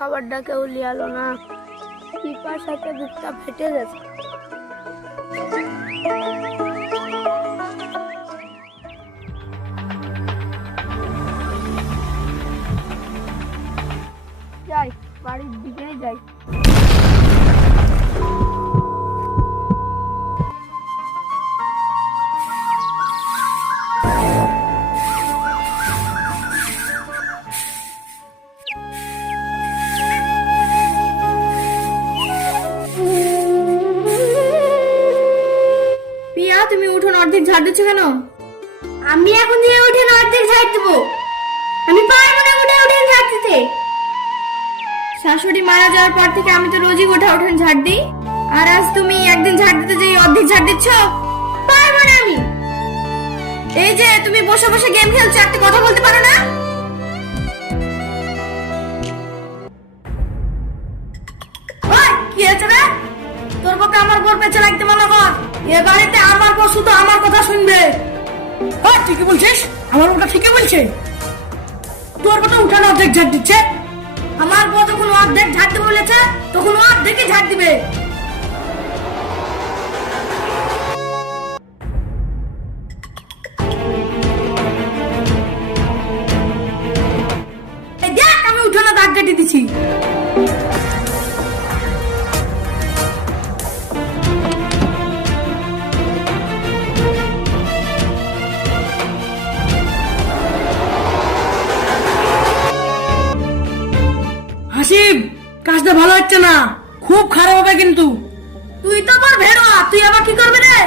খাবারটা কেউ লিয়ালো না। পিপার সাথে বুকটা ফেটে গেছে। তুমি উঠোন অর্ধেক ঝাড় দিচ্ছ কেন? আমি এখন দিয়ে উঠে অর্ধেক ঝাড় দেবো। আমি পারব না উঠে উঠে ঝাড় দিতে। শাশুড়ি মারা যাওয়ার পর থেকে আমি তো রোজই গোটা উঠোন ঝাড় দিই। আর আজ তুমি একদিন ঝাড় দিতে যাই অর্ধেক ঝাড় দিচ্ছ, পারব না আমি। এই যে, তুমি বসে বসে গেম খেলছো, একটা কথা বলতে পারো না? কি হয়েছে রে? তোর পক্ষে আমার বর পেছে লাগতে মানা কর। এ বাড়িতে আমার বর শুধু আমার কথা শুনবে। হ্যাঁ ঠিকই বলছিস? আমার ওটা ঠিকই বলছে। তোর কথা উঠানো অর্ধেক ঝাড় দিচ্ছে। আমার বউ যখন অর্ধেক ঝাড় দিবে বলেছে তখন অর্ধেকই ঝাড় দিবে। দেখ আমি উঠোনে দাগ কেটে দিছি। কাজটা ভালো হচ্ছে না। খুব খারাপ হবে কিন্তু। তুই তো আমার ভেড়োয়া তুই আবার কি করবি রে?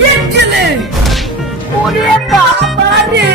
ইয়ে ওরে বাবা রে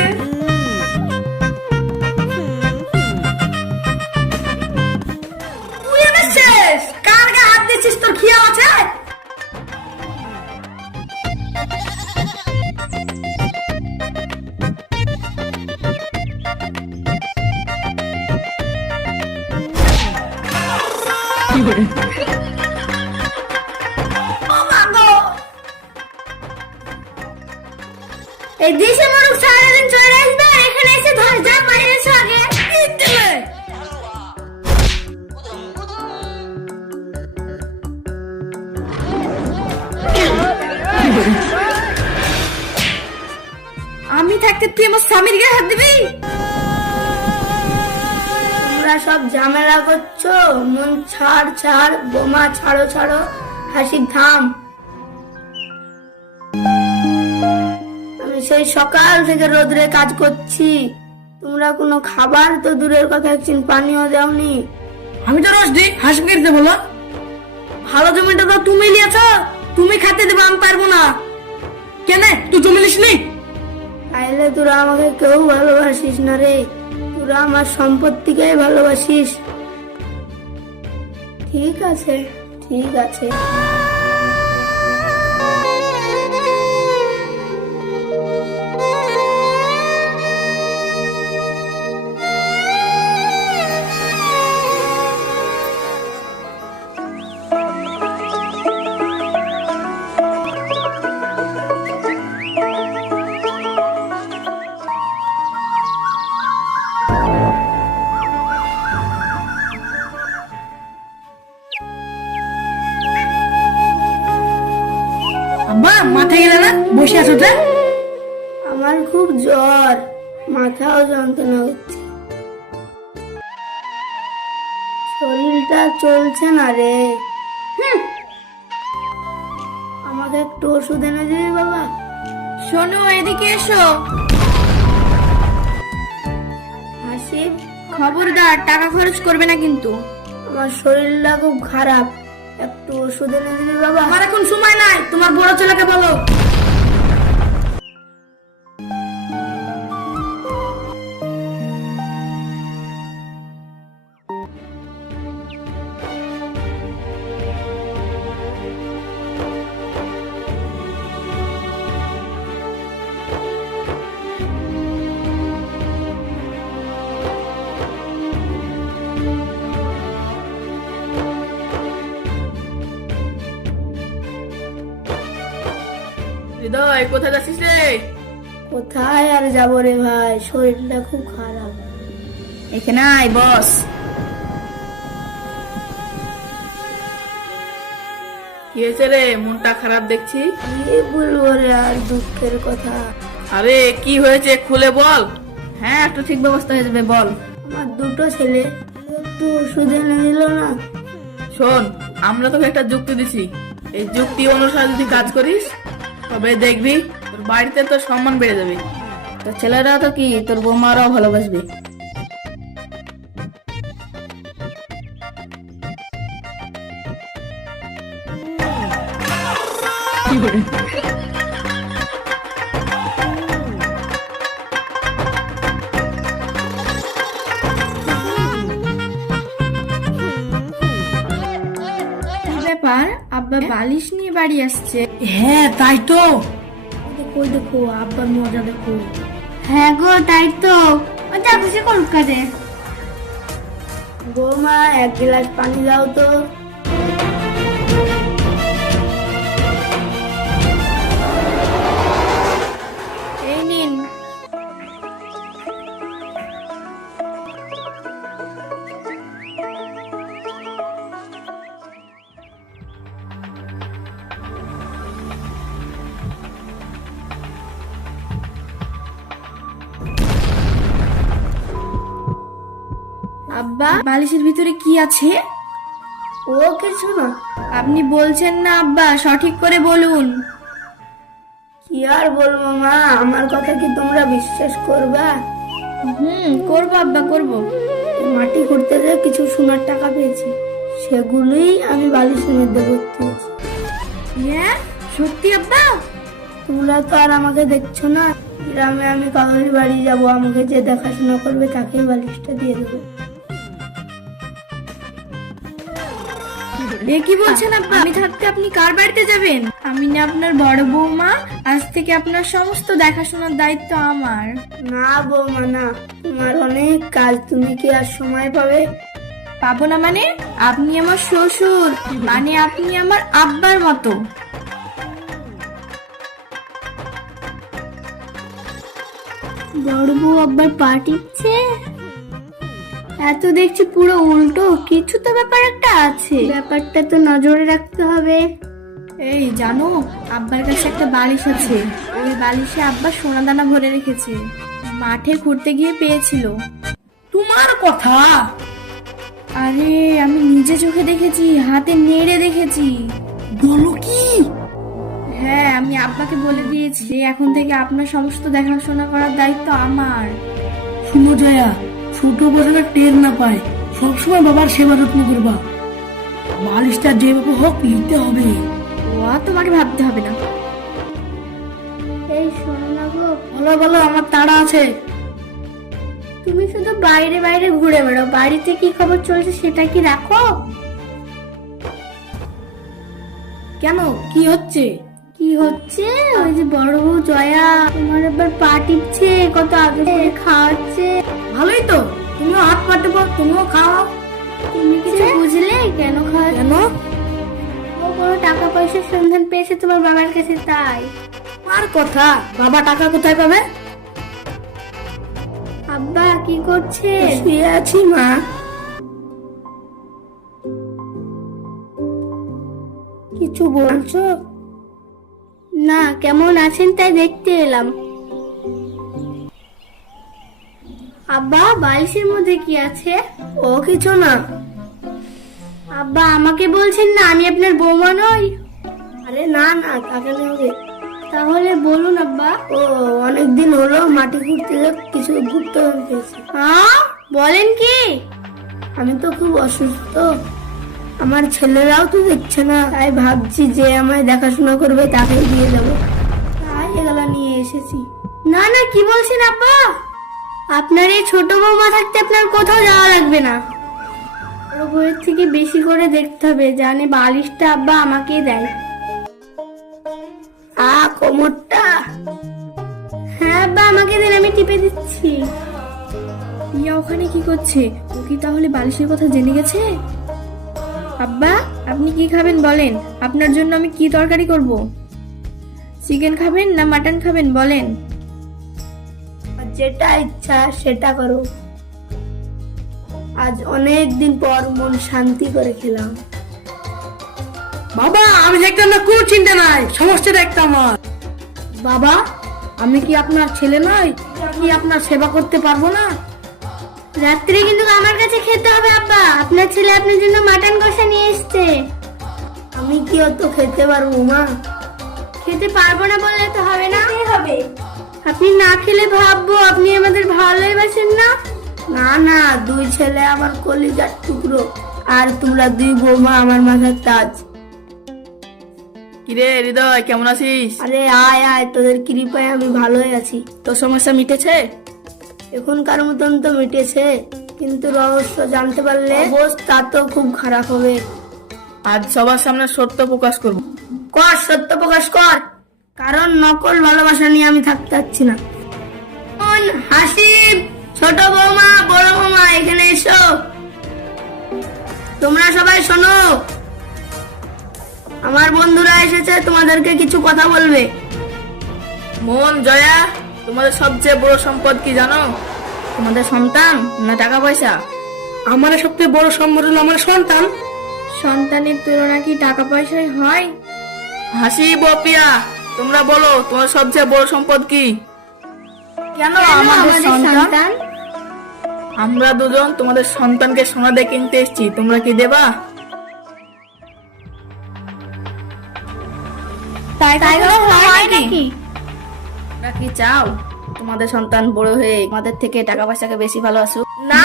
এই দেশে মানুষ সারাদিন চলে আসবে, আর এখানে এসে ধর, যা বাইরে এসো আগে আমি থাকতে তুই আমার স্বামীর গায়ে হাত দিবি? তোমরা সব ঝামেলা করছ? মন ছাড় ছাড় বোমা ছাড়ো ছাড়ো হাসি থাম আমি সেই সকাল থেকে রোদ্রে কাজ করছি। তোমরা কোনো খাবার তো দূরের কথা একদিন পানিও দাওনি। আমি তো রোজ দিই হাসিবকে দিতে বলো। ভালো জমিটা তো তুমি নিয়েছ তুমি খেতে দেবে আমি পারব না। কেন তুই জমি লিস নি তাইলে তোরা আমাকে কেউ ভালোবাসিস না রে। তোরা আমার সম্পত্তিকে ভালোবাসিস। ঠিক আছে ঠিক আছে। মাথায় গেলে না? বসে আছো যে আমার খুব জ্বর। মাথাও যন্ত্রণা হচ্ছে। শরীরটা চলছে না রে। আমাকে একটু ওষুধ এনে দিবি বাবা? শোনো এদিকে এসো। হাসিব খবরদার টাকা খরচ করবে না কিন্তু। আমার শরীরটা খুব খারাপ। একটু ওষুধ এনে দিবি বাবা? আমার এখন সময় নাই। তোমার বড় ছেলেকে বলো। কোথায় যাচ্ছিস রে? কোথায় আর যাব রে ভাই? শরীরটা খুব খারাপ। এখানে আয় বস। কি হয়েছে রে? মনটা খারাপ দেখছি? কি বলব রে আর দুঃখের কথা। আরে কি হয়েছে? খুলে বল। হ্যাঁ একটু ঠিক ব্যবস্থা হয়ে যাবে বল। আমার দুটো ছেলে। একটু ওষুধ এনে দিল না। শোন আমরা তোকে একটা যুক্তি দিছি। এই যুক্তি অনুসারে যদি কাজ করিস তবে দেখবি তোর বাড়িতে তোর সম্মান বেড়ে যাবে। তোর ছেলেরা তো কি তোর বৌমারাও ভালোবাসবে? ব্যাপার? আব্বা বালিশ নিয়ে বাড়ি আসছে। হ্যাঁ তাই তো। দেখো দেখো আব্বার মজা দেখো। হ্যাঁ গো তাই তো। ও যা খুশি করুক কাজে। বৌমা এক গ্লাস পানি দাও তো। আব্বা বালিশের ভিতরে কি আছে? ও কিছু না। আপনি বলছেন না আব্বা সঠিক করে বলুন। কি আর বলব মা আমার কথা কি তোমরা বিশ্বাস করবা? হুম করব আব্বা করব। মাটি খুঁড়তে যে কিছু সোনার টাকা পেয়েছি সেগুলোই আমি বালিশের মধ্যে ভর্তি হ্যাঁ? সত্যি আব্বা? তোমরা তো আর আমাকে দেখছ না। গ্রামে আমি কাউরি বাড়ি যাব আমাকে যে দেখাশোনা করবে তাকেই বালিশটা দিয়ে দেবো। এ কি বলছেন আব্বা আমি থাকতে আপনি কার বাড়িতে যাবেন? আমি না আপনার বড় বৌমা। আজ থেকে আপনার সমস্ত দেখাশোনার দায়িত্ব আমার। না বৌমা না। তোমার অনেক কাজ। তুমি কি আর সময় পাবে? পাবো না মানে? আপনি আমার শ্বশুর। মানে আপনি আমার আব্বার মতো। বড় বউ আব্বার পা টিপছে? এত দেখছি পুরো উল্টো কিছু তো ব্যাপার একটা আছে। ব্যাপারটা তো নজরে রাখতে হবে। এই জানো আব্বার কাছে একটা বালিশ আছে। ওই বালিশে আব্বা সোনা দানা ভরে রেখেছে। মাঠে ঘুরতে গিয়ে পেয়েছিল। তোমার কথা? আরে আমি নিজে চোখে দেখেছি হাতে নেড়ে দেখেছি। বলো কি? হ্যাঁ আমি আব্বাকে বলে দিয়েছি যে এখন থেকে আপনার সমস্ত দেখাশোনা করার দায়িত্ব আমার। শুনো জয়া ছোট বছরে টের না পায়। সবসময় বাবার সেবা যত্ন করবা। বালিশটা যেভাবে হোক নিতে হবে। ও তোমাকে ভাবতে হবে না। এই শোনো না গো। বলো বলো আমার তাড়া আছে। তুমি শুধু বাইরে বাইরে ঘুরে বেড়াও। বাড়িতে কি খবর চলছে সেটা কি রাখো? কেন? কি হচ্ছে? কি হচ্ছে? ওই যে বড় বউ জয়া তোমার এবার পা টিপছে কত আগে করে খাওয়াচ্ছে। ভালোই তো। তুমিও হাত পাতে পার তুমিও খাও। তুমি কিছু বুঝলে? কেন খাও কেন? ও কোনো টাকা পয়সার সন্ধান পেয়েছে তোমার বাবার কাছে তাই। আর কথা? বাবা টাকা কোথায় পাবে? আব্বা কি করছে? শুয়ে আছি মা। কিছু বলছো? না কেমন আছেন তাই দেখতে এলাম। আব্বা, বালিশের মধ্যে কি আছে? ও কিছু না। আব্বা, আমাকে বলছেন না আমি আপনার বৌমা নই? আরে না না তাকে হবে? তাহলে বলুন আব্বা। ও, অনেকদিন হলো মাটি ঘুরতে কিছু ঘুরতে পেয়েছি হ্যাঁ বলেন কি? আমি তো খুব অসুস্থ। আমার ছেলেরাও তো দেখছে না। তাই ভাবছি যে আমায় দেখাশোনা করবে তাকে দিয়ে দেবো। তাই এগুলো নিয়ে এসেছি। না না, কি বলছেন আব্বা? আপনার এই ছোট বৌমা থাকতে আপনার কোথাও যাওয়া লাগবে না। বড় বউয়ের থেকে বেশি করে দেখতে হবে, জানে বালিশটা আব্বা আমাকেই দেয়। আ, কোমরটা। হ্যাঁ আব্বা, আমাকে দিন, আমি টিপে দিচ্ছি। ইয়া, ওখানে কি করছে? ও কি তাহলে বালিশের কথা জেনে গেছে? আব্বা, আপনি কি খাবেন বলেন? আপনার জন্য আমি কি তরকারি করব? চিকেন খাবেন না মাটন খাবেন বলেন? যেটা ইচ্ছা সেটা করো। আজ অনেক দিন পর মন শান্তি করে খেলাম। বাবা আমি দেখতাম না কোনো চিন্তা নাই সমস্যা দেখতাম আমার। বাবা আমি কি আপনার ছেলে নই? কি আপনার সেবা করতে পারব না? রাত্রে কিন্তু আমার কাছে খেতে হবে আব্বা। আপনার ছেলে আপনার জন্য মাটন কষা নিয়ে এসছে। আমি কি অত খেতে পারব মা? খেতে পারব না বললে তো হবে না। হবে। আপনি না খেলে ভাববো আপনি আমাদের ভালোই বাসেন না? না না দুই ছেলে আমার কলিজার টুকরো আর তোমরা দুই বৌমা আমার মাথার তাজ। কিরে হৃদয় কেমন আছিস? আরে আয় আয় তোদের কৃপায় আমি ভালোই আছি। তোর সমস্যা মিটেছে? এখনকার মতন তো মিটেছে কিন্তু রহস্য জানতে পারলে অবস্থা তো খুব খারাপ হবে। আজ সবার সামনে সত্য প্রকাশ করব। কর সত্য প্রকাশ কর। কারণ নকল ভালোবাসা নিয়ে আমি থাকতে পারছি না। হাসিব ছোট বৌমা বড় বৌমা এখানে এসো। তোমরা সবাই শোনো। আমার বন্ধুরা এসেছে তোমাদেরকে কিছু কথা বলবে। মন জয়া তোমাদের সবচেয়ে বড় সম্পদ কি জানো? তোমাদের সন্তান না টাকা পয়সা আমার সবচেয়ে বড় সম্পদ হলো আমার সন্তান। সন্তানের তুলনা কি টাকা পয়সায় হয়? হাসি বপিয়া। তোমরা বলো তোমার সবচেয়ে বড় সম্পদ কি? কেন আমাদের সন্তান? আমরা দুজন তোমাদের সন্তানকে সোনা দিয়ে কিনতে এসেছি। তোমরা কি দেবা? তাই তাই হয় নাকি? তোমরা কি চাও? তোমাদের সন্তান বড় হয়ে আমাদের থেকে টাকা পয়সাকে বেশি ভালোবাসুক? না।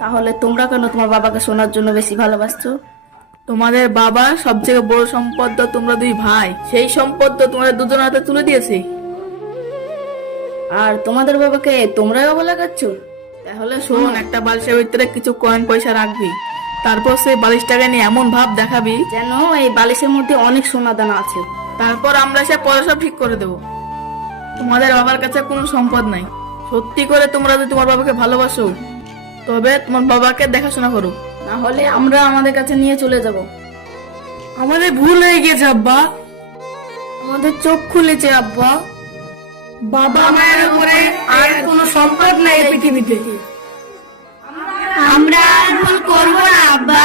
তাহলে তোমরা কেন তোমার বাবাকে শোনার জন্য বেশি ভালোবাসছো? তোমাদের বাবা সবচেয়ে বড় সম্পদ তো তোমরা দুই ভাই। সেই সম্পদ তো তোমাদের দুজনের হাতে তুলে দিয়েছে। আর তোমাদের বাবাকে তোমরাই অবলা করছ তাহলে শোন, একটা বালিশের ভিতরে কিছু কয়েন পয়সা রাখবি। তারপর সেই বালিশটাকে নিয়ে এমন ভাব দেখাবি যেন এই বালিশের মধ্যে অনেক সোনা দানা আছে। তারপর আমরা সে পরে সব ঠিক করে দেবো। তোমাদের বাবার কাছে কোনো সম্পদ নাই। সত্যি করে তোমরা যদি তোমার বাবাকে ভালোবাসো, তবে তোমার বাবাকে দেখাশোনা করো। না হলে আমরা আমাদের কাছে নিয়ে চলে যাব। আমাদের ভুল হয়ে গেছে আব্বা। আমাদের চোখ খুলেছে আব্বা। বাবা মায়ের উপরে আর কোনো সম্পদ নাই পৃথিবীতে আমরা আর ভুল করব না আব্বা।